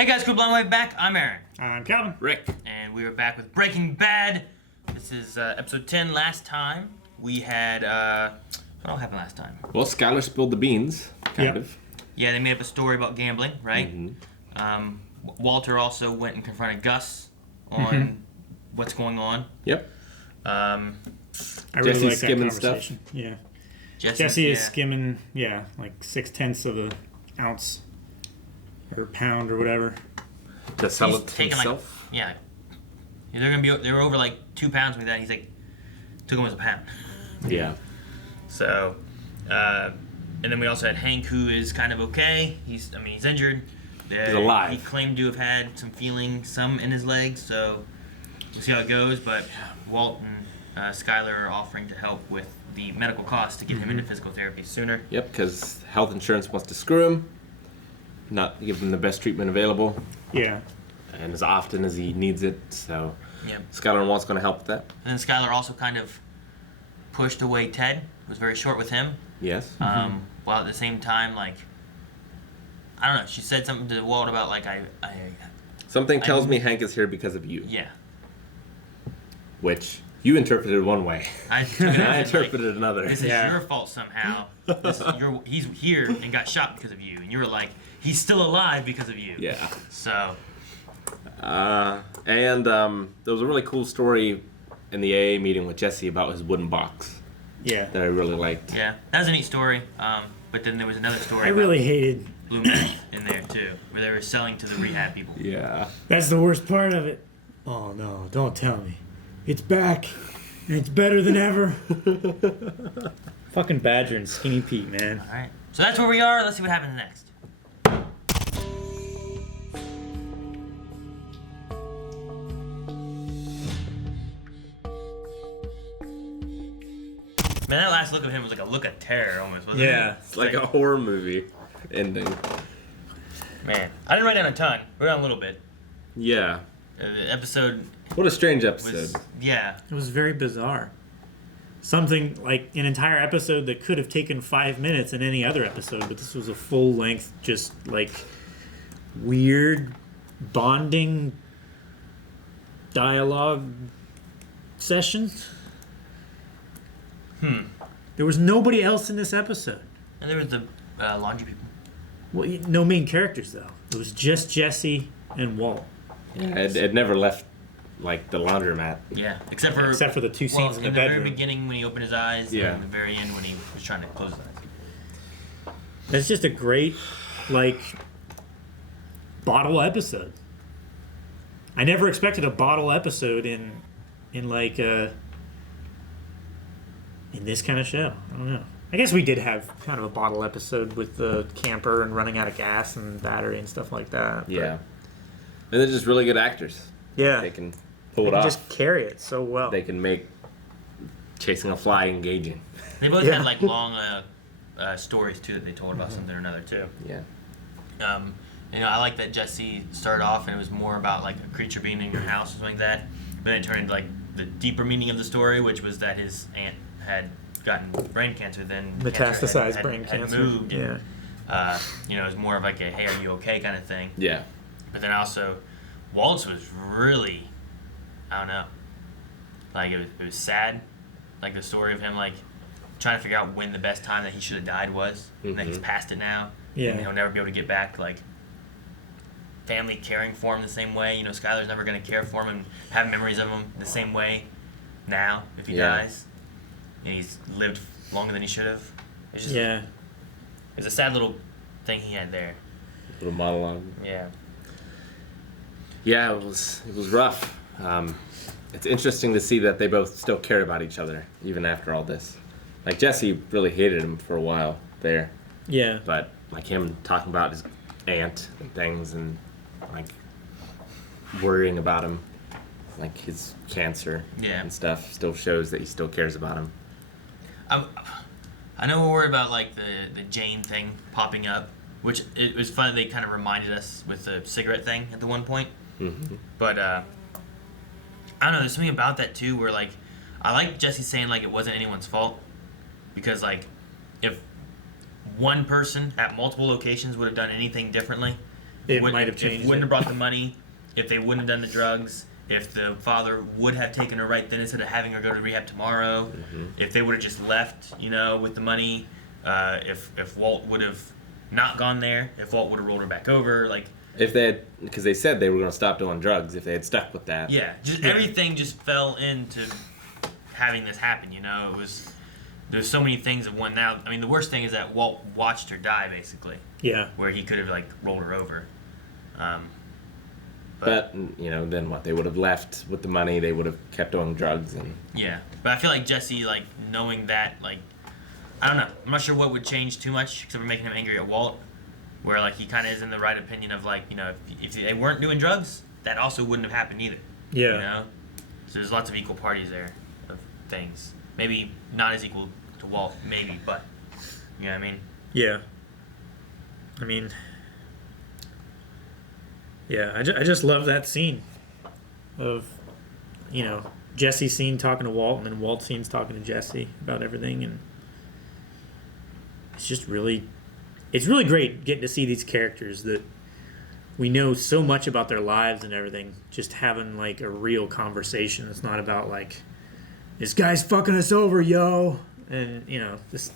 Hey guys, Cool Blind Wave back. I'm Aaron. I'm Calvin. Rick. And we are back with Breaking Bad. This is episode 10. Last time we had, what all happened last time? Well, Skylar spilled the beans, kind of. Yeah, they made up a story about gambling, right? Mm-hmm. Walter also went and confronted Gus on what's going on. Yep. I really Jesse's like that skimming conversation. stuff. Yeah. Jesse is skimming, like 0.6 of an ounce or pound or whatever. To sell He's it to taking himself. they were over like 2 pounds with that. He's like, took him as a pound. Yeah. So, and then we also had Hank, who is kind of okay. He's injured. He's alive. He claimed to have had some in his legs, so we'll see how it goes. But Walt and Skylar are offering to help with the medical costs to get him into physical therapy sooner. Yep, because health insurance wants to screw him, not give him the best treatment available, Yeah. and as often as he needs it. So, Yep. Skylar and Walt's going to help with that. And then Skylar also kind of pushed away Ted. Was very short with him. Yes. While at the same time, like, I don't know. She said something to Walt about like Something tells me Hank is here because of you, yeah. which you interpreted one way. I took it And I as, like, interpreted another. This is Yeah. your fault somehow. He's here and got shot because of you, and you were like, he's still alive because of you. Yeah. So. And there was a really cool story in the AA meeting with Jesse about his wooden box Yeah. that I really liked. Yeah, that was a neat story. But then there was another story. I about really hated. Blue Meth in there too, where they were selling to the rehab people. Yeah. That's the worst part of it. Oh no! Don't tell me. It's back, and it's better than ever. Fucking Badger and Skinny Pete, man. All right. So that's where we are. Let's see what happens next. Man, that last look of him was like a look of terror almost, wasn't it? It's like a horror movie ending. Man, I didn't write down a ton. I wrote down a little bit. Yeah. The episode What a strange episode. was, yeah. It was very bizarre. Something like an entire episode that could have taken 5 minutes in any other episode, but this was a full length, just like weird bonding dialogue session. There was nobody else in this episode. And there was the laundry people. Well, no main characters though. It was just Jesse and Walt. Yeah, it never left, like, the laundromat. Yeah, except for the two scenes in the bedroom. very beginning when he opened his eyes, Yeah. and in the very end when he was trying to close his eyes. That's just a great, like, bottle episode. I never expected a bottle episode in this kind of show. I don't know. I guess we did have kind of a bottle episode with the camper and running out of gas and battery and stuff like that. but- Yeah. And they're just really good actors. Yeah. They can pull They it can off. just carry it so well. They can make chasing a fly engaging. They both Yeah. had like long stories too that they told about something or another too. Yeah. I like that Jesse started off and it was more about like a creature being in your house or something like that, but then it turned into like the deeper meaning of the story, which was that his aunt had gotten brain cancer, then Metastasized brain had cancer. moved, Yeah. and, it was more of like a hey, are you okay kind of thing. Yeah. But then also, Waltz was really, I don't know, like it was sad, like the story of him like trying to figure out when the best time that he should have died was, and that he's past it now, Yeah. and he'll never be able to get back like family caring for him the same way. Skylar's never gonna care for him and have memories of him the same way now if he dies, and he's lived longer than he should have. It's just, Yeah. it's a sad little thing he had there. Little monologue. Yeah. Yeah, it was rough. It's interesting to see that they both still care about each other even after all this. Like Jesse really hated him for a while there, Yeah. but like him talking about his aunt and things and like worrying about him, like his cancer and stuff, still shows that he still cares about him. I know we're worried about like the Jane thing popping up, which it was fun. They kind of reminded us with the cigarette thing at the one point. But I don't know. There's something about that too, where like I like Jesse saying like it wasn't anyone's fault, because like if one person at multiple locations would have done anything differently, it might have changed. If wouldn't have brought the money, if they wouldn't have done the drugs, if the father would have taken her right then instead of having her go to rehab tomorrow, if they would have just left, with the money, if Walt would have not gone there, if Walt would have rolled her back over, like. If they had, because they said they were going to stop doing drugs, if they had stuck with that. Yeah, everything just fell into having this happen, It was, there's so many things that went out. I mean, the worst thing is that Walt watched her die, basically. Yeah. Where he could have, rolled her over. But then what? They would have left with the money. They would have kept doing drugs. Yeah. But I feel like Jesse, knowing that, I don't know. I'm not sure what would change too much, except for making him angry at Walt. Where, he kind of is in the right opinion of, if they weren't doing drugs, that also wouldn't have happened either. Yeah. So there's lots of equal parties there of things. Maybe not as equal to Walt, maybe, but, you know what I mean? Yeah. I mean, yeah, I just love that scene of, Jesse scene talking to Walt, and then Walt scene's talking to Jesse about everything, and it's just really... It's really great getting to see these characters that we know so much about their lives and everything, just having, a real conversation. It's not about, this guy's fucking us over, yo, and, this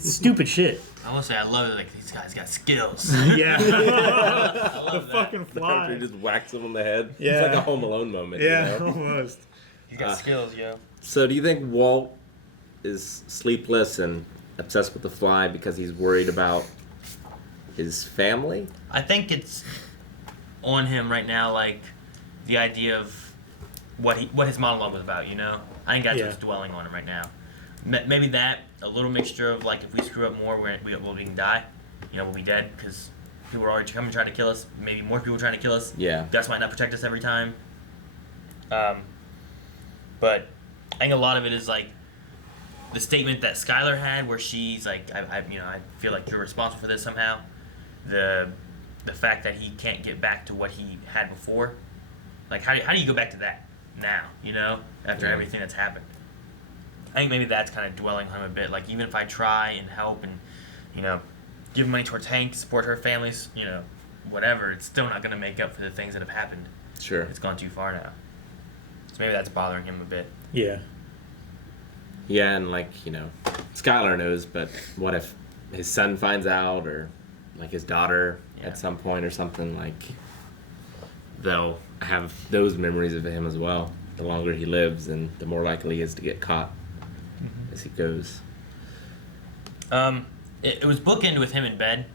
stupid shit. I want to say I love it, these guys got skills. Yeah. I love the that. fucking The fly. character just whacks him on the head. Yeah. It's like a Home Alone moment. Yeah, almost. He's got skills, yo. So do you think Walt is sleepless and obsessed with the fly because he's worried about his family? I think it's on him right now, the idea of what his monologue was about, I think that's what's dwelling on him right now. Maybe that, a little mixture of, if we screw up more, we can die. We'll be dead, because people are already coming trying to kill us. Maybe more people trying to kill us. Yeah. Death might not protect us every time. But I think a lot of it is, the statement that Skylar had, where she's I feel like you're responsible for this somehow. The fact that he can't get back to what he had before. How do you go back to that now, after everything that's happened? I think maybe that's kind of dwelling on him a bit. Even if I try and help and, give money towards Hank, support her families, whatever, it's still not going to make up for the things that have happened. Sure. It's gone too far now. So maybe that's bothering him a bit. Yeah. Yeah, and Skylar knows, but what if his son finds out, or his daughter at some point or something, they'll have those memories of him as well. The longer he lives, and the more likely he is to get caught as he goes. It was bookended with him in bed.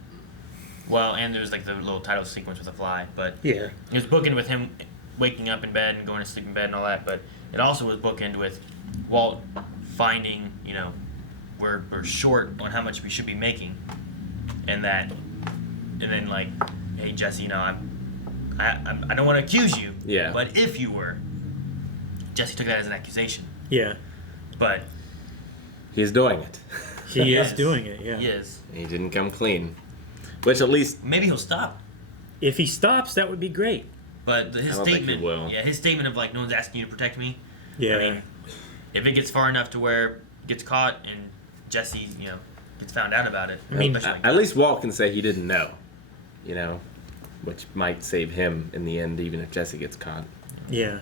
Well, and there was the little title sequence with the fly, but Yeah. it was bookended with him waking up in bed and going to sleep in bed and all that. But it also was bookended with Walt finding, we're short on how much we should be making, and then hey Jesse, I don't want to accuse you. Yeah. But if you were, Jesse took that as an accusation. Yeah. But He's doing it. He Yes. is doing it, yeah. he is. He didn't come clean. Which at least... Maybe he'll stop. If he stops, that would be great. But his I don't think statement, he will. yeah, his statement of no one's asking you to protect me. Yeah. I mean, if it gets far enough to where it gets caught and Jesse, gets found out about it. I mean, especially At least Walt can say he didn't know, which might save him in the end, even if Jesse gets caught. Yeah.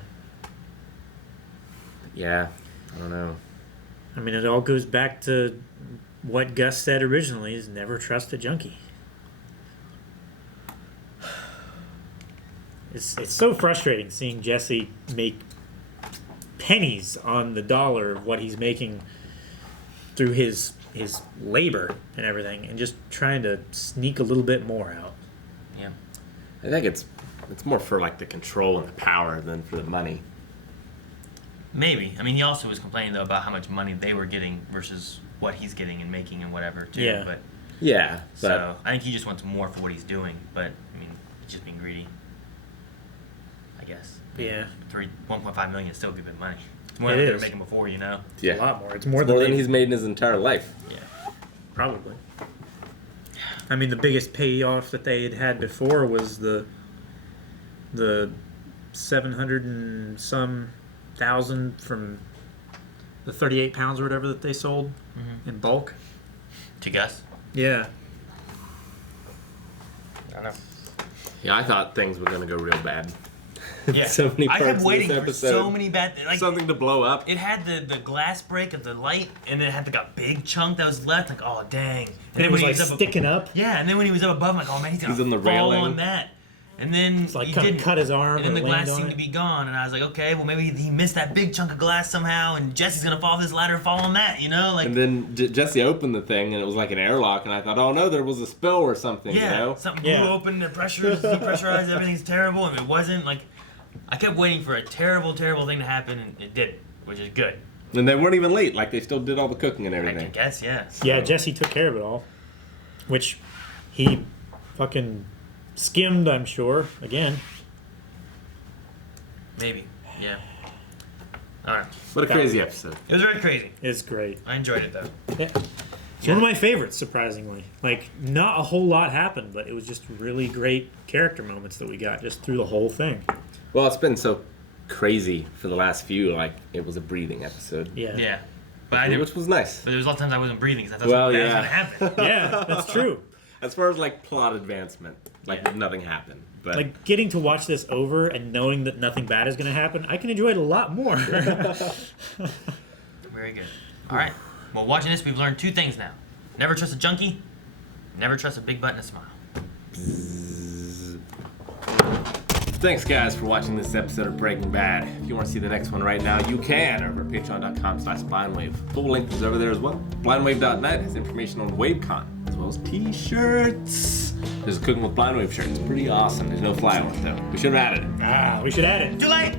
Yeah, I don't know. I mean, it all goes back to what Gus said originally, is never trust a junkie. It's so frustrating seeing Jesse make pennies on the dollar of what he's making through his labor and everything, and just trying to sneak a little bit more out. Yeah. I think it's more for the control and the power than for the money. Maybe. I mean, he also was complaining though about how much money they were getting versus what he's getting and making and whatever too. Yeah. But Yeah, but so I think he just wants more for what he's doing. But I mean, he's just being greedy. I guess. Yeah. 1.5 million is still a good bit of money. It's more It than they were is. making before, A yeah, lot more. It's more more than they- he's made in his entire life. Yeah. Probably. I mean, the biggest payoff that they had before was the 700 and some thousand from the 38 pounds or whatever that they sold in bulk. To Gus? Yeah. I don't know. Yeah, I thought things were gonna go real bad. Yeah. So many I parts kept of waiting this for episode. so many bad. Like Something to blow up. it had the glass break of the light, and then it had like a big chunk that was left. Like, oh dang! And And then it was when like he was up, sticking up. yeah, and then when he was up above, I'm like, oh man, he's gonna He's on the fall railing. on that. And then It's like he kind of didn't. cut his arm. And then or the land glass on seemed it. to be gone, and I was like, okay, well maybe he missed that big chunk of glass somehow, and Jesse's gonna fall off this ladder and fall on that, you know? Like, And then Jesse opened the thing, and it was like an airlock, and I thought, oh no, there was a spill or something, yeah, you know? something Yeah. blew open, the pressure depressurized, everything's terrible, and it wasn't. Like, I kept waiting for a terrible, terrible thing to happen, and it didn't, which is good. And they weren't even late, like they still did all the cooking and I everything. guess, yeah. Yeah, Jesse took care of it all. Which he fucking skimmed, I'm sure. Again. Maybe, yeah. All right, What a crazy episode. it was very crazy. It's great. I enjoyed it though. Yeah. It's one of my favorites, surprisingly. Like, not a whole lot happened, but it was just really great character moments that we got just through the whole thing. Well, it's been so crazy for the last few, like it was a breathing episode. Yeah. Yeah, but I did. Which was nice. But there was a lot of times I wasn't breathing because I thought Well, something bad yeah. was gonna happen. Yeah, that's true. As far as like plot advancement, like Yeah. nothing happened. But Like, getting to watch this over and knowing that nothing bad is going to happen, I can enjoy it a lot more. Very good. All right. Well, watching this, we've learned two things now: never trust a junkie, never trust a big butt and a smile. thanks guys for watching this episode of Breaking Bad. If you want to see the next one right now, you can over at patreon.com/blindwave. Full link is over there as well. Blindwave.net has information on WaveCon, as well as t-shirts. There's a Cooking with Blindwave shirt. It's pretty awesome. There's no fly on it though. We should have added it. We should add it. Too late.